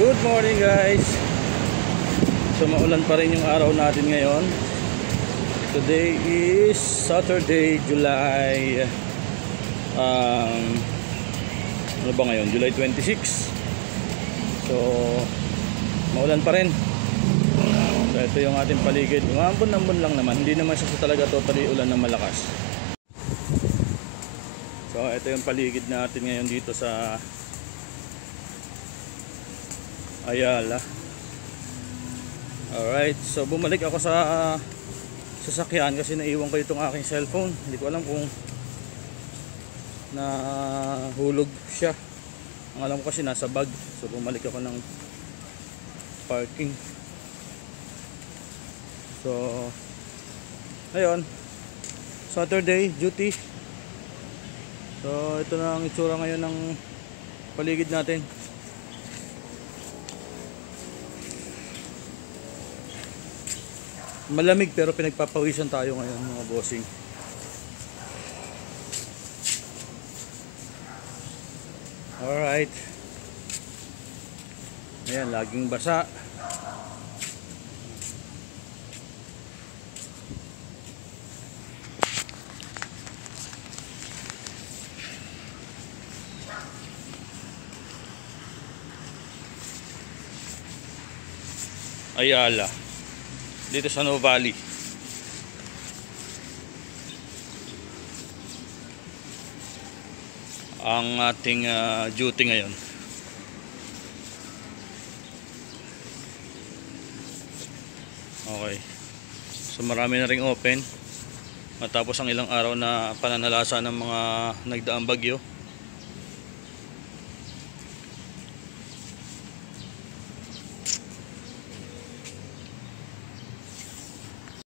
Good morning guys. So maulan pa rin yung araw natin ngayon. Today is Saturday, July ano ba ngayon? July 26. So maulan pa rin. So ito yung ating paligid. Umambon-ambon lang naman. Hindi naman siya talaga totally ulan ng malakas. So ito yung paligid natin ngayon dito sa Ayala. Alright, so bumalik ako sa sasakyan kasi naiwan ko itong aking cellphone. Hindi ko alam kung nahulog siya. Ang alam ko kasi nasa bag. So bumalik ako ng parking. So ayun, Saturday duty. So ito na ang itsura ngayon ng paligid natin. Malamig pero pinagpapawisan tayo ngayon mga bossing. Alright. Ayan, laging basa. Ayala dito sa Nuvali. Ang ating duty ngayon. Okay. So marami na ring open matapos ang ilang araw na pananalasa ng mga nagdaang bagyo.